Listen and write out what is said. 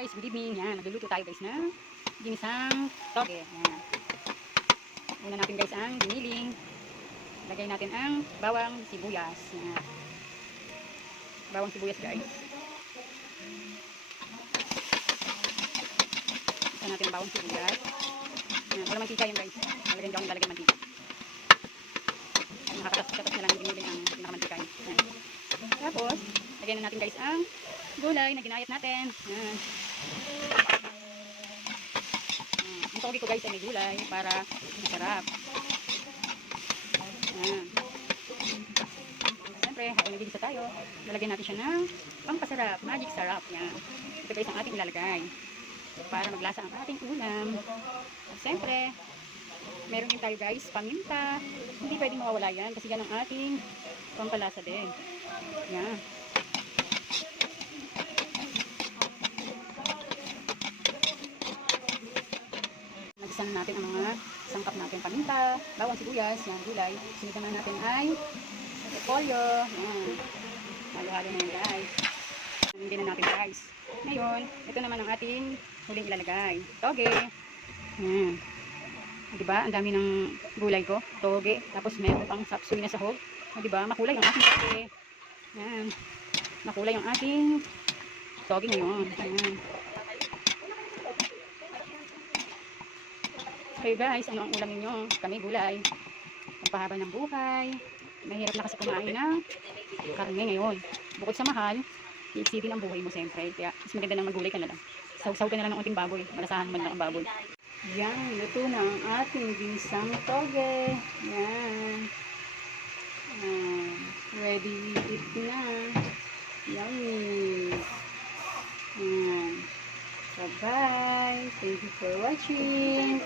Guys, good evening. Yan, nagluluto tayo guys na ginisang toge. Yan. Una natin guys ang giniling. Lagay natin ang bawang sibuyas. Yan. Bawang sibuyas guys. Isa natin ang bawang sibuyas. Yan. Wala mantika yan guys. Lalagyan dyan, lalagyan mantika. Nakakatas-katas na lang yung giniling ang pinakamantika. Yan. Tapos, lagyan na natin guys ang gulay na ginayat natin. Yan. Ang toge ko guys ay may gulay para masarap. Yan. Siyempre, habang nagigisa tayo, lalagyan natin siya ng pampasarap, magic sarap. Yan. Ito guys ang ating ilalagay para maglasa ang ating ulam. At siyempre, meron din tayo guys, paminta. Hindi pwedeng mawawala yan kasi yan ang ating pampalasa din. Yan. Nagisan natin ang mga sangkap natin, paminta, bawang sibuyas, yan, gulay. Sinigang na natin ay repolyo. Yan. Halo-halo na yan guys. Hindi na natin guys. Ngayon, ito naman ang ating huling ilalagay. Toge. Yan. Diba? Ang dami ng gulay ko. Toge. Tapos meron pang sapsuy na sahog. Diba? Makulay ang ating toge. Yan. Makulay ang ating toge ngayon. Yan. Kayo guys, ano ang ulam ninyo? Kami gulay. Pagpahaba ng buhay. Mahirap na kasi kumain ng karne ngayon. Bukod sa mahal, iisipin ang buhay mo siyempre. Kaya mas maganda lang magulay ka na lang. Saw-saw ka na lang ng unting baboy. Malasahan man lang ang baboy. Yan, luto na ang ating ginisang toge. Yan. Ready to eat na. Yummy. Yan. Bye-bye. Thank you for watching.